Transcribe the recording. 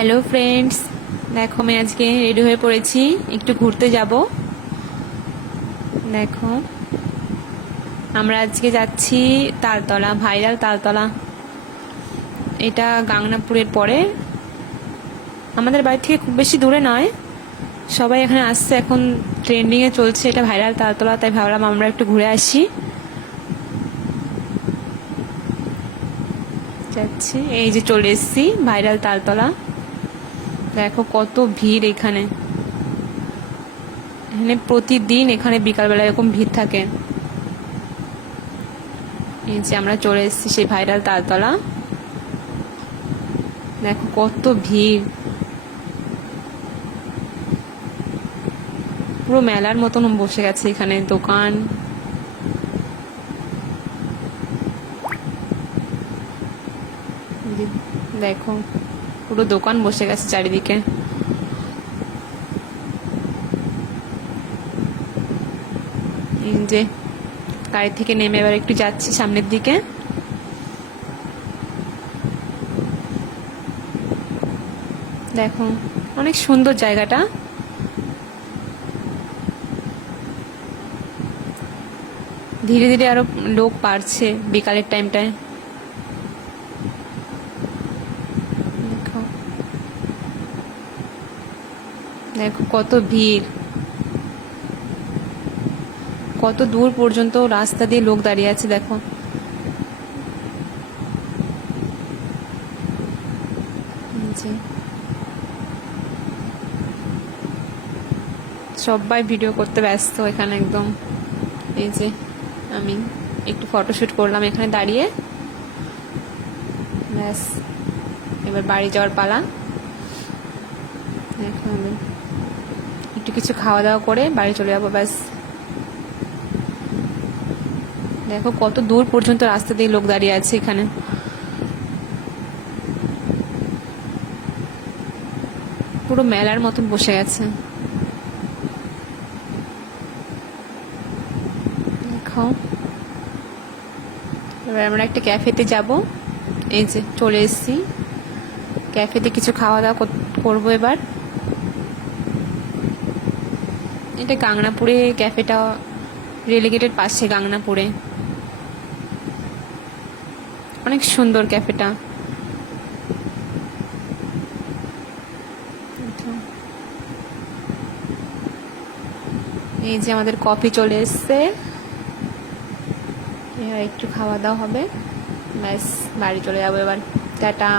Hello friends, দেখো আমি আজকে রেডি হয়ে পড়েছি, একটু ঘুরতে যাব। দেখো আমরা আজকে যাচ্ছি তালতলা, ভাইরাল তালতলা। এটা গাংনাপুরের পরে, আমাদের বাড়ি থেকে খুব বেশি দূরে নয়। সবাই এখানে আসছে, এখন ট্রেন্ডিংয়ে চলছে এটা ভাইরাল তালতলা, তাই ভাবলাম আমরা একটু ঘুরে আসি। যাচ্ছি, এই যে চলে এসেছি ভাইরাল তালতলা। দেখো কত ভিড় এখানে। এখানে প্রতিদিন এখানে বিকালবেলা এরকম ভিড় থাকে। এই যে আমরা চলে এসেছি সেই ভাইরাল তালতলা। দেখো কত ভিড়, পুরো মেলার মতন বসে গেছে এখানে দোকান। দেখো পুরো দোকান বসে গেছে চারিদিকে। এই যে গাড়ি থেকে নেমে এবার একটু যাচ্ছি সামনের দিকে। দেখো অনেক সুন্দর জায়গাটা। ধীরে ধীরে আরো লোক বাড়ছে বিকালের টাইমটায়। দেখো দেখো কত ভিড়, কত দূর পর্যন্ত রাস্তা দিয়ে লোক দাঁড়িয়ে আছে। দেখো সবাই ভিডিও করতে ব্যস্ত এখানে একদম। এই যে আমি একটু ফটোশুট করলাম এখানে দাঁড়িয়ে। ব্যাস, এবার বাড়ি যাওয়ার পালা। এখন একটু কিছু খাওয়া দাওয়া করে বাড়ি চলে যাবো, ব্যাস। দেখো কত দূর পর্যন্ত রাস্তা দিয়ে লোক দাঁড়িয়ে আছে এখানে। পুরো মেলার মতন বসে গেছে। দেখো এবার আমরা একটা ক্যাফেতে যাব। এই যে চলে এসেছি ক্যাফেতে, কিছু খাওয়া দাওয়া করবো এবার। এটা গাংনাপুরে ক্যাফেটা, রেলগেটের পাশে গাংনাপুরে। অনেক সুন্দর ক্যাফেটা। এই যে আমাদের কফি চলে এসছে, একটু খাওয়া দাওয়া হবে, ব্যাস বাড়ি চলে যাবো এবার। টাটা।